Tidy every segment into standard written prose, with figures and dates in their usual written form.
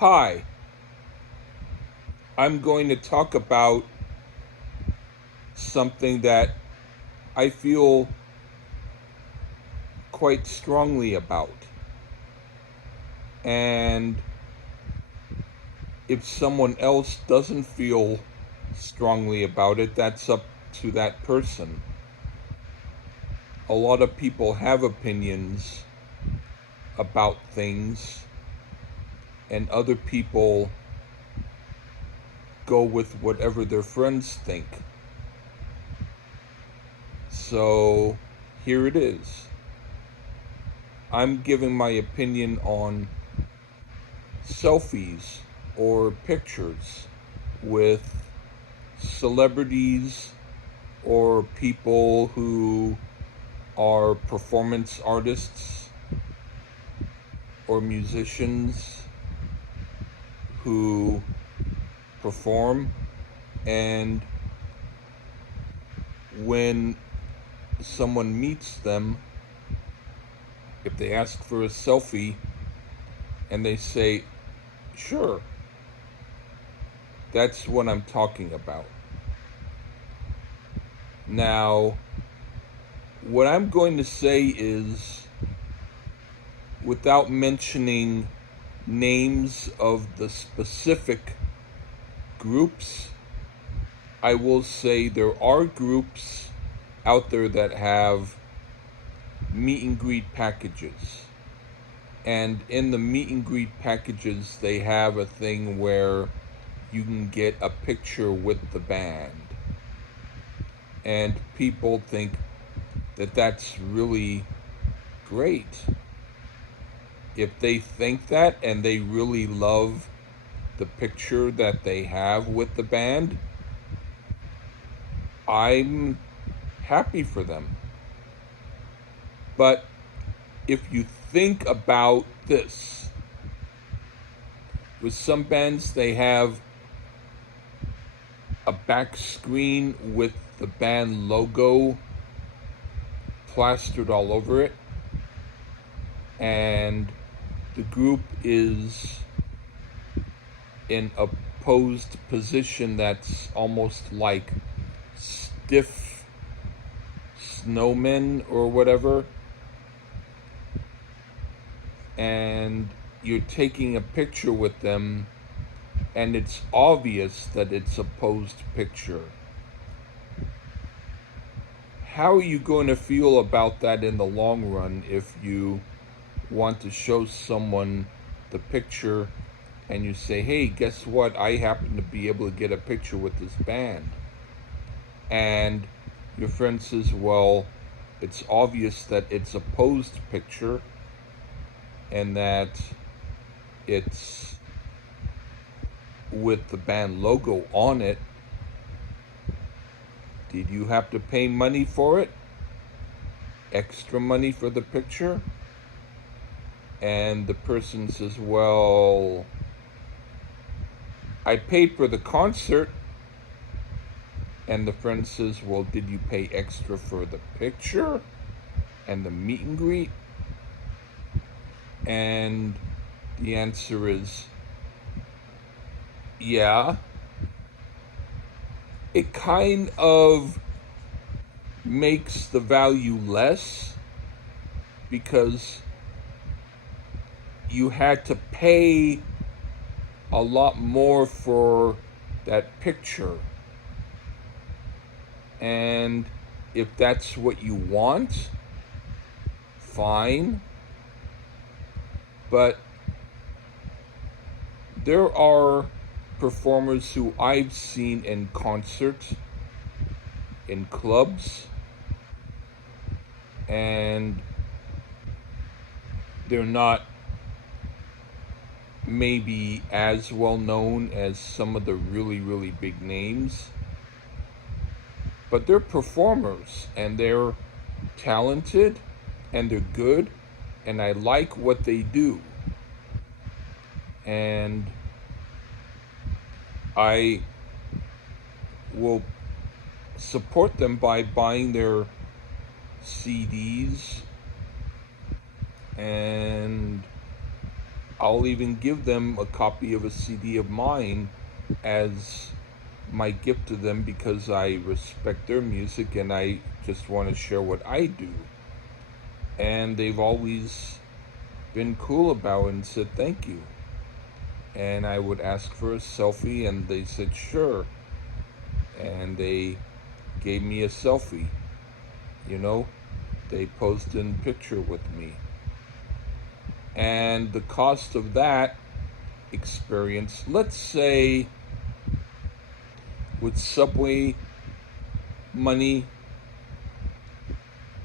Hi, I'm going to talk about something that I feel quite strongly about. And if someone else doesn't feel strongly about it, that's up to that person. A lot of people have opinions about things, and other people go with whatever their friends think. So here it is. I'm giving my opinion on selfies or pictures with celebrities or people who are performance artists or musicians who perform, and when someone meets them, if they ask for a selfie and they say, sure, that's what I'm talking about. Now, what I'm going to say is, without mentioning names of the specific groups, I will say there are groups out there that have meet and greet packages. And in the meet and greet packages, they have a thing where you can get a picture with the band. And people think that that's really great. If they think that and they really love the picture that they have with the band, I'm happy for them. But if you think about this, with some bands, they have a back screen with the band logo plastered all over it, and the group is in a posed position that's almost like stiff snowmen or whatever, and you're taking a picture with them, and it's obvious that it's a posed picture. How are you going to feel about that in the long run if you want to show someone the picture and you say, hey, guess what? I happen to be able to get a picture with this band. And your friend says, well, it's obvious that it's a posed picture and that it's with the band logo on it. Did you have to pay money for it? Extra money for the picture? And the person says, well, I paid for the concert. And the friend says, well, did you pay extra for the picture and the meet and greet? And the answer is, yeah. It kind of makes the value less because you had to pay a lot more for that picture. And if that's what you want, fine. But there are performers who I've seen in concerts, in clubs, and they're not maybe as well known as some of the really, really big names, but they're performers and they're talented and they're good, and I like what they do. And I will support them by buying their CDs and I'll even give them a copy of a CD of mine as my gift to them because I respect their music and I just want to share what I do. And they've always been cool about it and said thank you. And I would ask for a selfie and they said sure. And they gave me a selfie. You know, they posed in picture with me. And the cost of that experience, let's say with Subway money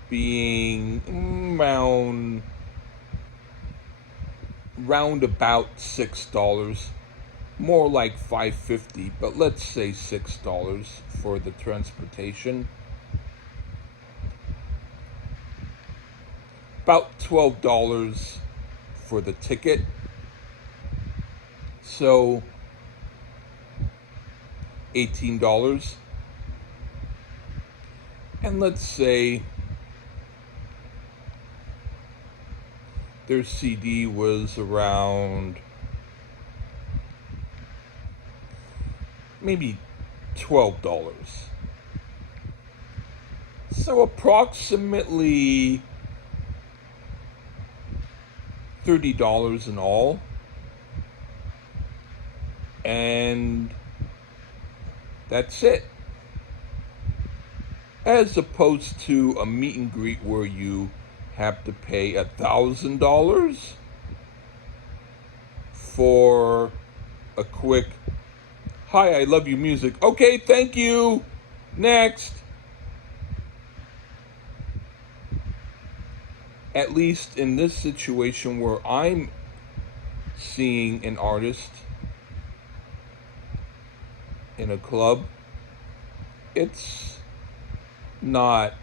being round about $6, more like $5.50, but let's say $6 for the transportation. About $12 for the ticket. So $18. And let's say their CD was around maybe $12. So approximately $30 in all. And that's it. As opposed to a meet and greet where you have to pay $1,000 for a quick, hi, I love your music. Okay, thank you. Next. At least in this situation where I'm seeing an artist in a club, it's not,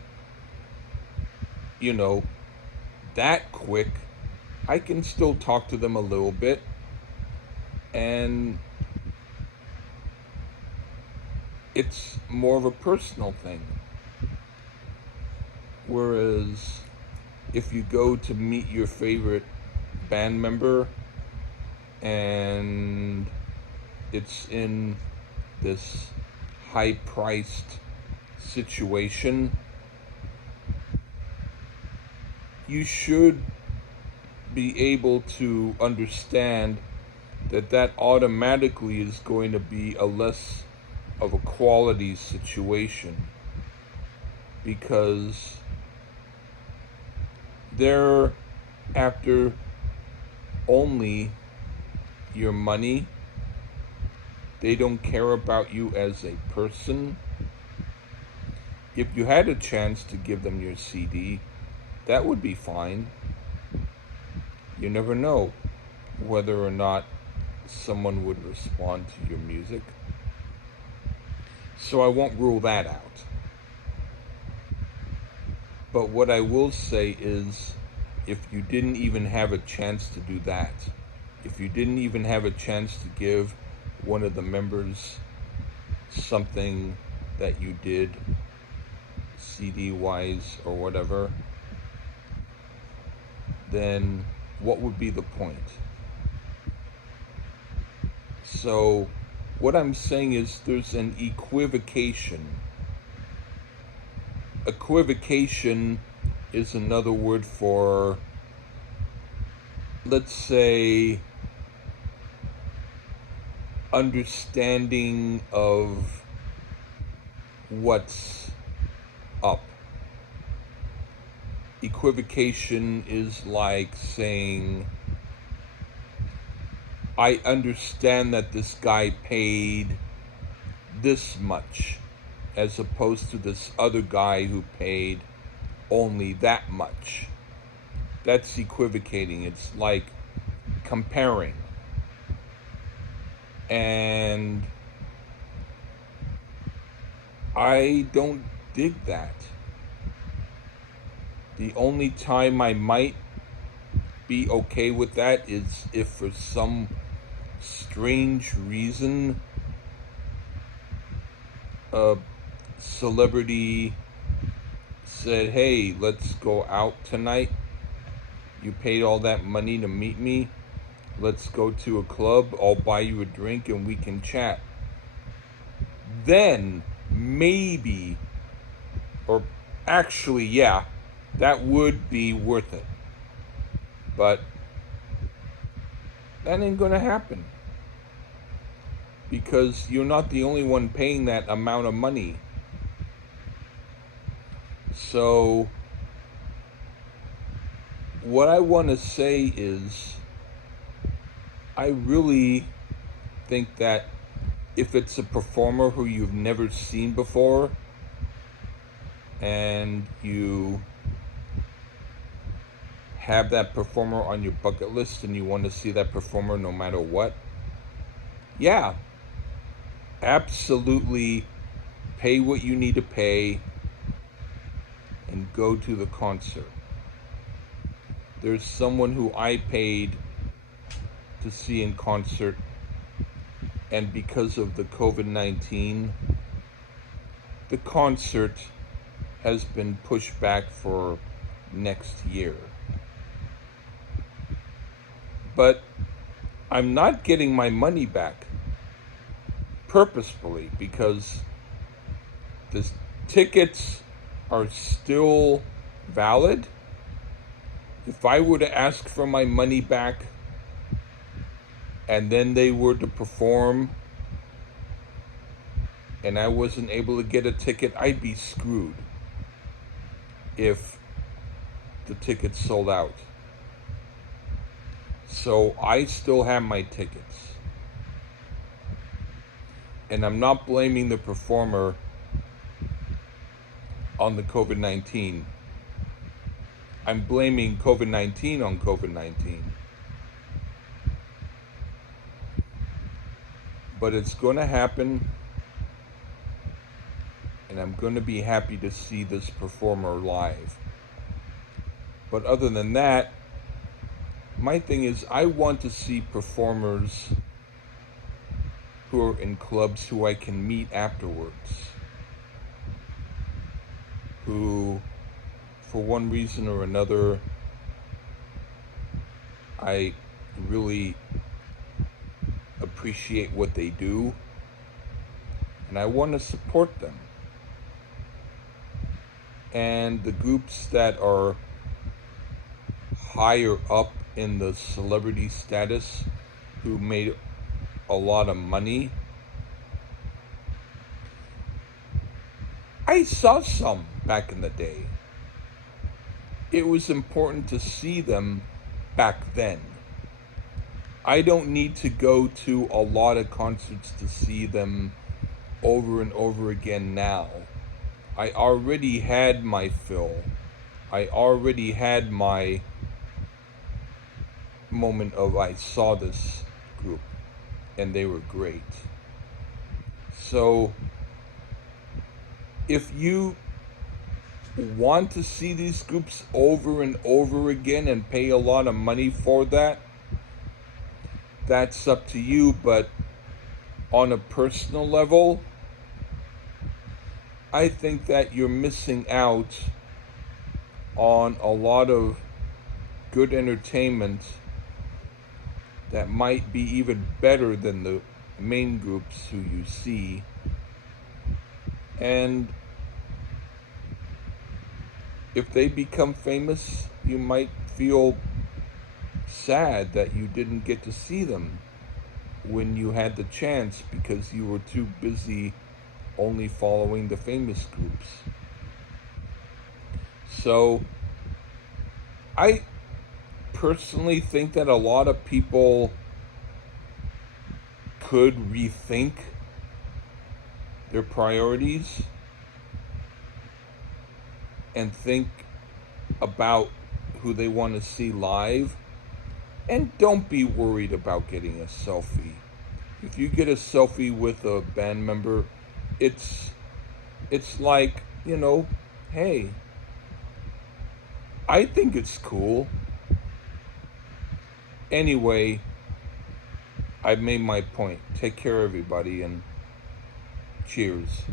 that quick. I can still talk to them a little bit, and it's more of a personal thing. Whereas if you go to meet your favorite band member and it's in this high-priced situation, you should be able to understand that that automatically is going to be a less of a quality situation, because they're after only your money. They don't care about you as a person. If you had a chance to give them your CD, that would be fine. You never know whether or not someone would respond to your music. So I won't rule that out. But what I will say is, if you didn't even have a chance to do that, if you didn't even have a chance to give one of the members something that you did CD-wise or whatever, then what would be the point? So what I'm saying is there's an equivocation. Equivocation is another word for, let's say, understanding of what's up. Equivocation is like saying, I understand that this guy paid this much, as opposed to this other guy who paid only that much. That's equivocating. It's like comparing. And I don't dig that. The only time I might be okay with that is if for some strange reason a celebrity said, hey, let's go out tonight. You paid all that money to meet me. Let's go to a club, I'll buy you a drink and we can chat. Then maybe, or actually, yeah, that would be worth it. But that ain't gonna happen because you're not the only one paying that amount of money. So, what I want to say is, I really think that if it's a performer who you've never seen before and you have that performer on your bucket list and you want to see that performer no matter what, yeah, absolutely pay what you need to pay and go to the concert. There's someone who I paid to see in concert, and because of the COVID-19, the concert has been pushed back for next year. But I'm not getting my money back purposefully because the tickets are still valid. If I were to ask for my money back and then they were to perform and I wasn't able to get a ticket, I'd be screwed if the tickets sold out. So I still have my tickets. And I'm not blaming the performer on the COVID-19. I'm blaming COVID-19 on COVID-19. But it's going to happen, and I'm going to be happy to see this performer live. But other than that, my thing is I want to see performers who are in clubs who I can meet afterwards, who, for one reason or another, I really appreciate what they do, and I want to support them. And the groups that are higher up in the celebrity status, who made a lot of money, I saw some back in the day. It was important to see them back then. I don't need to go to a lot of concerts to see them over and over again now. I already had my fill. I already had my moment of I saw this group and they were great. So if you want to see these groups over and over again and pay a lot of money for that, that's up to you. But on a personal level, I think that you're missing out on a lot of good entertainment that might be even better than the main groups who you see. And if they become famous, you might feel sad that you didn't get to see them when you had the chance because you were too busy only following the famous groups. So I personally think that a lot of people could rethink their priorities and think about who they want to see live, and don't be worried about getting a selfie. If you get a selfie with a band member, it's like, hey, I think it's cool. Anyway, I've made my point. Take care, everybody, and cheers.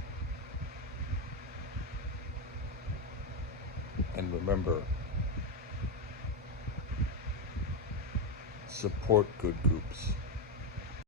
And remember, support good groups.